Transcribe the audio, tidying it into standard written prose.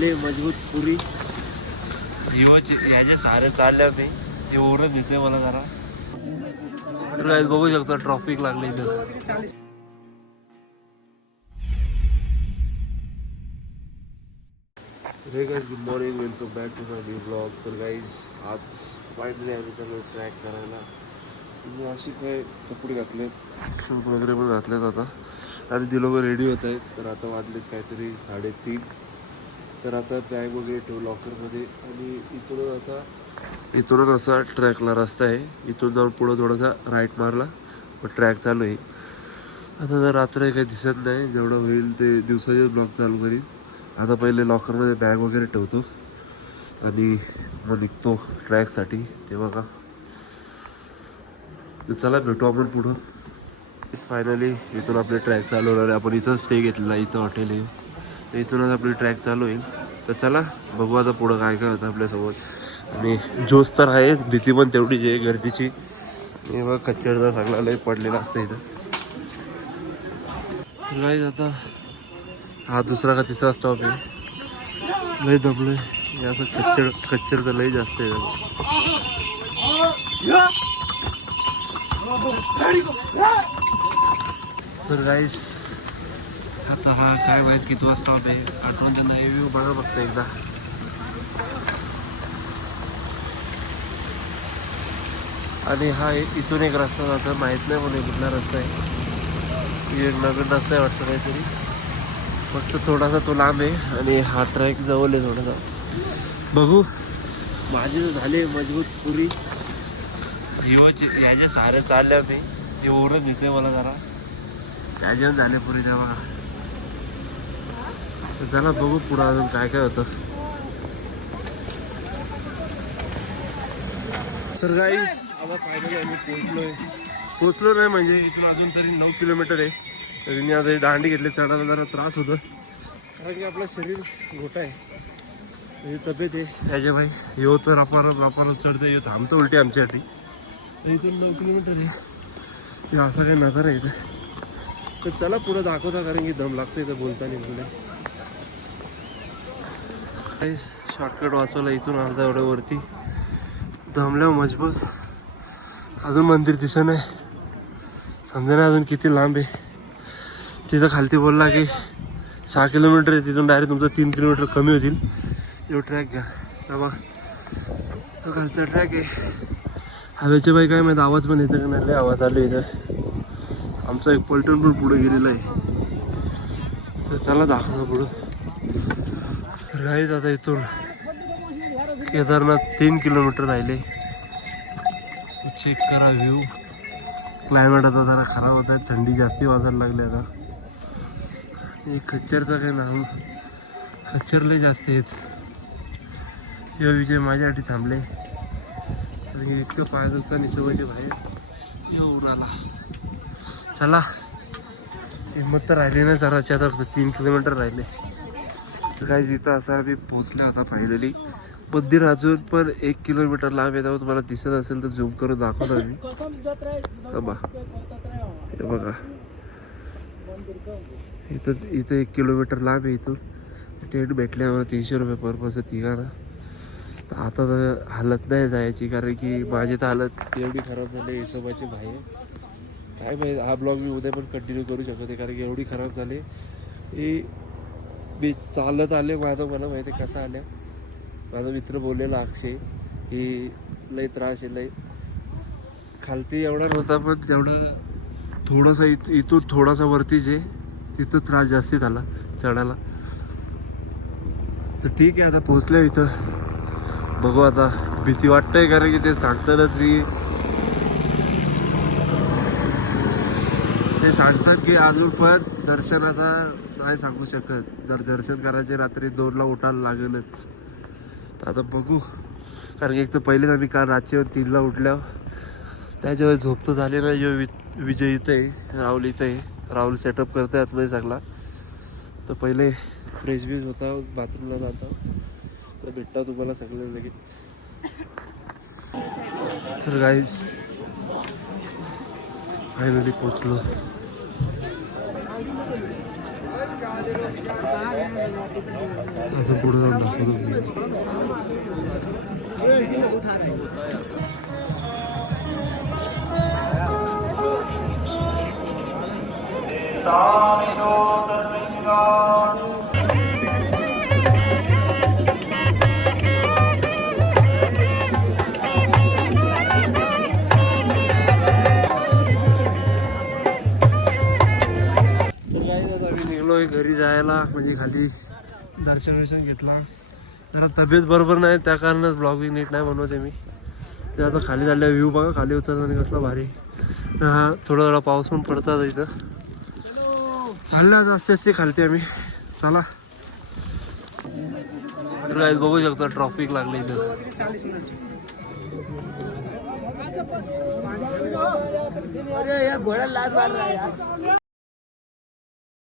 झाले मजबूत पुरी जीवाचे याचे सारे चालले मी हे ओरत येते मला जरा तर काय बघू शकता ट्रॉफिक लागले इथं. Hey guys good morning welcome back to my new blog. तर गाइस आज फायनली आम्ही सगळं ट्रॅक करायला मी अशी काय कपडे घातले शूज वगैरे पण घातलेत आता आणि ते लोक रेडी होत आहेत. तर आता वाजलेत काहीतरी 3:30. तर आता बॅग वगैरे ठेवू लॉकरमध्ये आणि इथूनच असा ट्रॅकला रस्ता आहे. इथून जाऊन पुढं थोडासा राईट मारला मग ट्रॅक चालू आहे. आता जर रात्र काही दिसत नाही, जेवढं होईल ते दिवसाचे ब्लॉग चालू करीन. आता पहिले लॉकरमध्ये बॅग वगैरे ठेवतो आणि मग निघतो ट्रॅकसाठी. ते बघा चला भेटू आपण पुढं. फायनली इथून आपले ट्रॅक चालू होणार आहे. आपण इथं स्टे घेतलेला, इथं हॉटेल आहे, तर इथूनच आपली ट्रॅक चालू होईल. तर चला बघू आता पुढं काय काय होतं आपल्यासोबत. आणि जोश तर आहेच, भीती पण तेवढीच आहे गर्दीची. हे बघ कच्चरचा सगळा लय पडलेला असतं इथं. गाईज आता हा दुसरा का तिसरा स्टॉप आहे. लय दमलोय हे असं कच्चर तर लय जास्त आहे. तर गाईज आता हा काय माहीत कितवा स्टॉप आहे, आठवण त्यांना हे व्ह्यू बघा फक्त एकदा. आणि हा इथून एक रस्ता जातो, माहीत नाही म्हणून कुठला रस्ता आहे. एक नवीन रस्ता आहे वाटतं काहीतरी, फक्त थोडासा तो लांब आहे आणि हा ट्रॅक जवळ आहे थोडासा. बघू माझे तर झाले मजबूत पुरी जीवाचे याच्या सारे चालल्या मी जे ओरत येते मला जरा त्याच्यावर झाले पुरी तेव्हा. तर चला बघू पुढं अजून काय काय होतं. तर गाईस आता फायनली आम्ही पोचलो नाही म्हणजे इथून अजून तरी 9 किलोमीटर आहे. तरी मी आता दांडी घेतले, चढायला जरा त्रास होतो कारण की आपलं शरीर मोठं आहे, म्हणजे तब्येत आहे त्याच्या भाई. येऊ तर आपण चढतो, येऊ थांबतो उलटी आमच्यासाठी. तर इथून 9 किलोमीटर आहे, हे असं काही नजर आहे इथं. तर चला पुढं दाखवता कारण की दम लागतं इथं बोलताना पुढे. काही शॉर्टकट वाचवला इथून अर्धा एवढ्या वरती दमल्यावर मजबूत. अजून मंदिर दिसत नाही, समजा नाही अजून किती लांब आहे. तिथं खालती बोलला की 6 किलोमीटर आहे, तिथून डायरेक्ट तुमचं 3 किलोमीटर कमी होतील. एवढं ट्रॅक घ्या बाबा, तो खालचा ट्रॅक आहे. हवेचे बाई काय माहिती आवाज पण येतं का नाही, लय आवाज आले इथं. आमचा एक पलटण पण पुढे गेलेला आहे. तर चला दाखवतो पुढं. तर काहीच आता इथून केदारनाथ 3 किलोमीटर राहिले. चेक करा व्ह्यू. क्लायमेट आता जरा खराब होत आहे, थंडी जास्ती वाजायला लागली आता. खच्चरचा काय नाव, खच्चर लय जास्त आहेत. हे विजय माझ्यासाठी थांबले आणि इतकं पाय दुखता निसर्गाचे बाहेर येऊन आला. चला हिंमत तर राहिली नाही जराची, आता 3 किलोमीटर राहिले. काय इथं असं आम्ही पोचले आता फायनली. मंदिर अजून पण 1 किलोमीटर लांब आहे. तुम्हाला दिसत असेल तर झूम करून दाखवतो मी. हे बघा इथं 1 किलोमीटर लांब आहे. इथून टेंट भेटले आम्हाला 300 रुपये पर पर्सन तिघांना. तर आता तर हालत नाही जायची कारण की माझी तर हालत एवढी खराब झाली हिशोबाची बाहेर. काय माहिती हा ब्लॉग मी उद्या पण कंटिन्यू करू शकते कारण की एवढी खराब झाली. मी चालत आले, मला माहिती आहे कसं आल्या. माझा मित्र बोललेला अक्षय की लई त्रास आहे लई. खालती एवढा नव्हता पण तेवढं थोडासा इथून थोडासा वरतीच आहे, तिथं त्रास जास्ती झाला चढायला. तर ठीक आहे आता पोचल्या इथं. बघू आता, भीती वाटतंय कारण की ते सांगतातच की अजून पण दर्शन आता नाही सांगू शकत. जर दर्शन करायचे रात्री 2ला उठायला लागेलच. आता बघू कारण की एक तर पहिलेच आम्ही काल रात्री 3ला उठल्यावर त्याच्यावर झोप तर झाली नाही. जो विजय इथं आहे, राहुल इथं आहे, राहुल सेटअप करतो आहे आतमध्ये सगळा. तर पहिले फ्रेश बीज होता, बाथरूमला जाता, तर भेटता तुम्हाला सगळं लगेच. तर गाईज फायनली पोचलो. असं पुढे जाऊन दाखवतो. निघलोय घरी जायला, म्हणजे खाली दर्शन घेतला. जरा तब्येत बरोबर नाही त्या कारणात ब्लॉगिंग नीट नाही बनवते मी. ते आता खाली झाल्या व्ह्यू बघा, खाली उतरताना कसला भारी. हा थोडा थोडा पाऊस पण पडतात इथं. चालल्या जास्त जास्त खालते आम्ही. चला तर बघू शकता ट्रॉफिक लागले इथं. अरे या घोड़ा लात मार रहा है यार.